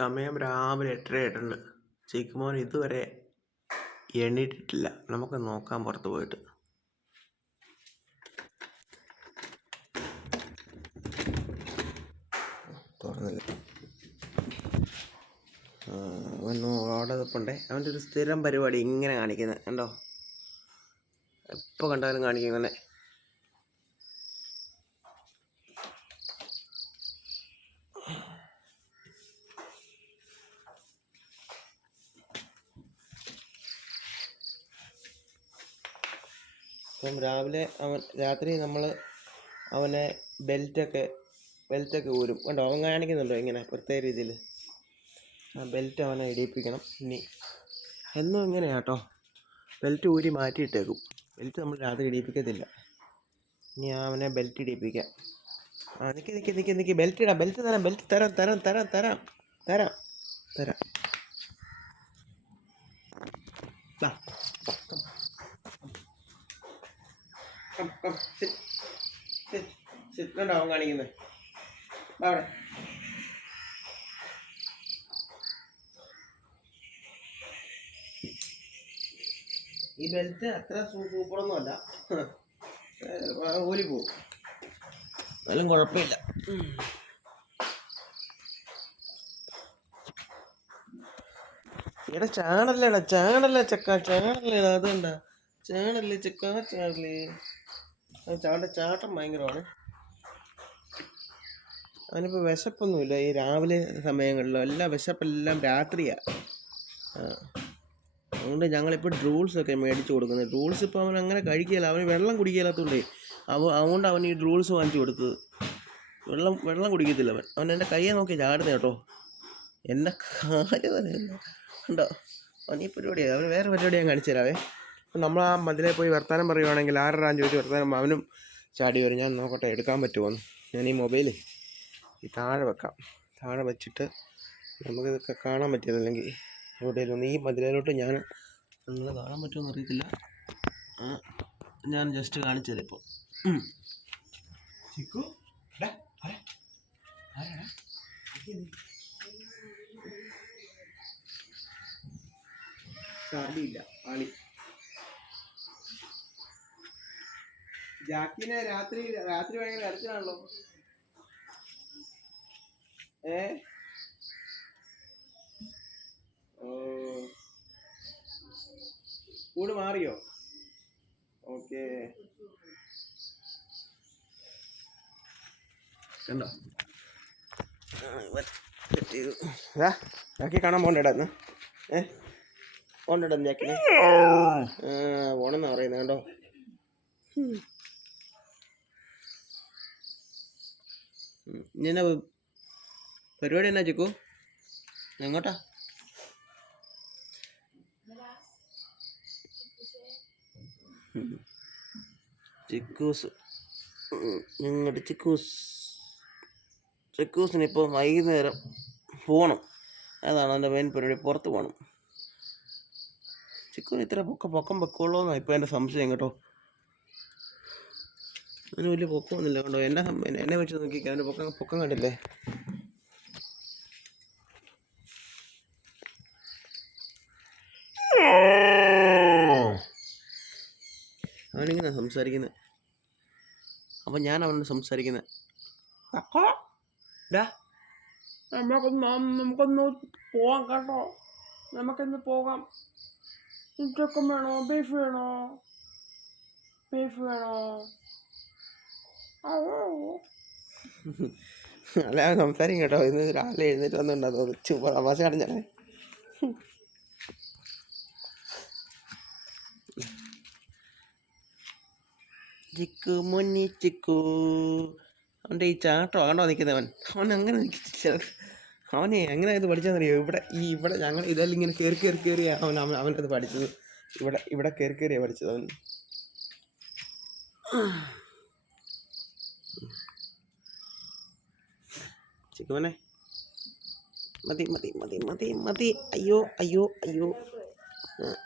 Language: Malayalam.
സമയം രാവിലെ എട്ടരയായിട്ടുണ്ട് ചിക്കുമോൻ ഇതുവരെ എണീറ്റിട്ടില്ല. നമുക്ക് നോക്കാൻ പുറത്ത് പോയിട്ട്. തുറന്നില്ല. അവിടെ നിൽപ്പുണ്ടേ. അവന്റെ ഒരു സ്ഥിരം പരിപാടി ഇങ്ങനെ കാണിക്കുന്നത്. കണ്ടോ? എപ്പോൾ കണ്ടാലും കാണിക്കുന്നത് അപ്പം രാവിലെ അവൻ രാത്രി നമ്മൾ അവനെ ബെൽറ്റൊക്കെ ബെൽറ്റൊക്കെ ഊരും. കണ്ടോ? അവൻ കാണിക്കുന്നുണ്ടോ ഇങ്ങനെ പ്രത്യേക രീതിയിൽ ആ ബെൽറ്റ് അവനെ ഇടിയിപ്പിക്കണം. ഇനി എന്നും ഇങ്ങനെയാട്ടോ ബെൽറ്റ് ഊരി മാറ്റിയിട്ടേക്കും. ബെൽറ്റ് നമ്മൾ രാത്രി ഇടിയിപ്പിക്കത്തില്ല. ഇനി അവനെ ബെൽറ്റ് ഇടിയിപ്പിക്കാം. ആ നിൽക്കി നിൽക്കി നിൽക്കി നിൽക്കി ബെൽറ്റ് ഇടാം. ബെൽറ്റ് തരാം ബെൽറ്റ് തരാം തരാം തരാം തരാം തരാം തരാം. Sit. അവൻ കാണിക്കുന്നത് അവിടെ. ഈ ബെൽറ്റ് അത്ര സൂപ്പറൊന്നും അല്ല ഊരി പോവും. എന്നാലും കുഴപ്പമില്ല. എടാ ചാണല്ലേടാ ചാണല്ലേ ചക്ക ചാണല്ലേടാ അതുകൊണ്ടാ ചാണല്ലേ ചക്ക ചാണല്ലേ ചാണ്ട ചാട്ടം ഭയങ്കരമാണ്. അവനിപ്പോൾ വിശപ്പൊന്നുമില്ല. ഈ രാവിലെ സമയങ്ങളിലോ എല്ലാ വിശപ്പെല്ലാം രാത്രിയാണ് അതുകൊണ്ട് ഞങ്ങളിപ്പോൾ ഡ്രൂൾസ് ഒക്കെ മേടിച്ച് കൊടുക്കുന്നത്. ഡ്രൂൾസ് ഇപ്പോൾ അവൻ അങ്ങനെ കഴിക്കില്ല അവന് വെള്ളം കുടിക്കില്ലാത്തതുകൊണ്ടേ അവ അതുകൊണ്ട് അവൻ ഈ ഡ്രൂൾസ് വാങ്ങിച്ചു കൊടുത്തത്. വെള്ളം വെള്ളം കുടിക്കത്തില്ല അവൻ. അവൻ എന്റെ കയ്യെ നോക്കി ചാടുന്നത് കേട്ടോ. എന്നെ കാര്യം തന്നെ. ഉണ്ടോ അവൻ ഈ പരിപാടിയാണ് അവന് വേറെ പരിപാടി ഞാൻ കാണിച്ചു തരാവേ. നമ്മൾ ആ മതിലെ പോയി വർത്താനം പറയുവാണെങ്കിൽ ആരുടെ ചോദിച്ച് വർത്താനം? അവനും ചാടി വരും. ഞാൻ നോക്കട്ടെ എടുക്കാൻ പറ്റുമോ? ഞാൻ ഈ മൊബൈൽ ഈ താഴെ വെക്കാം. താഴെ വെച്ചിട്ട് നമുക്കിതൊക്കെ കാണാൻ പറ്റിയതല്ലെങ്കിൽ എവിടെയെങ്കിലും ഒന്ന് ഈ മതിലിലോട്ട് ഞാൻ നിങ്ങൾ കാണാൻ പറ്റുമെന്ന് അറിയത്തില്ല. ഞാൻ ജസ്റ്റ് കാണിച്ചു തരാം ഇപ്പോൾ ചിക്കു ആളി. ജാക്കിനെ രാത്രി രാത്രി ഭയങ്കര കരച്ചിലാണല്ലോ. ഏ? ഓ. കൂട് മാറിയോ? ഓക്കെ. കണ്ടോ? ജാക്കി കാണാൻ പോണ്ടേടാ ഇന്ന്. ഏ? പോണ്ടേടാ ജാക്കിനെ. പോണെന്നാ പറയുന്നത് കണ്ടോ? ഉം. ഉം. ഇനി എന്നാ പരിപാടി എന്നാ ചിക്കു എങ്ങോട്ടാ. ചിക്കൂസ്. ഞങ്ങളുടെ ചിക്കൂസ് ചിക്കൂസിന് ഇപ്പോൾ വൈകുന്നേരം പോകണം അതാണ് എന്റെ മെയിൻ പരിപാടി പുറത്ത് പോകണം ചിക്കൂന് ഇത്ര പൊക്കം പൊക്കം വെക്കുള്ളൂ എന്നാണ് ഇപ്പോൾ എന്റെ സംശയം കേട്ടോ അവന് വലിയ പൊക്കമൊന്നുമില്ല കണ്ടോ? എന്നെ എന്നെ- വെച്ച് നോക്കി അതിന്റെ പൊക്കം പൊക്കം കണ്ടില്ലേ? അവനിങ്ങനെ സംസാരിക്കുന്നത് അപ്പം ഞാൻ അവനോട് സംസാരിക്കുന്നത് നമുക്കൊന്ന് നമുക്കൊന്ന് പോവാം കേട്ടോ. നമുക്കിന്ന് പോകാം. ചിക്കൻ വേണോ? ബീഫ് വേണോ? ബീഫ് വേണോ? അല്ല സംസാരിക്കും കേട്ടോ. ഇന്ന് രാവിലെ എഴുന്നേറ്റ് വന്നിട്ടുണ്ടോ ചുമ്മാ തമാശ അടഞ്ഞേ ചിക്കു മുന്നി ചിക്കു. അവന്റെ ഈ ചാട്ടോ കണ്ടോ നിൽക്കുന്നവൻ അവൻ. അങ്ങനെ നിൽക്കില്ല അവനെ എങ്ങനെ ഇത് പഠിച്ചതെന്നറിയോ ഇവിടെ ഈ ഇവിടെ ഞങ്ങൾ ഇതെല്ലാം ഇങ്ങനെ കയറി കയറി കയറി അവൻ അവൻ അവനത് പഠിച്ചത്. ഇവിടെ ഇവിടെ കയറി കയറിയാണ് പഠിച്ചത് അവൻ. Sige na. Mati, mati, mati, mati, mati. Ayo, ayo, ayo. Nah.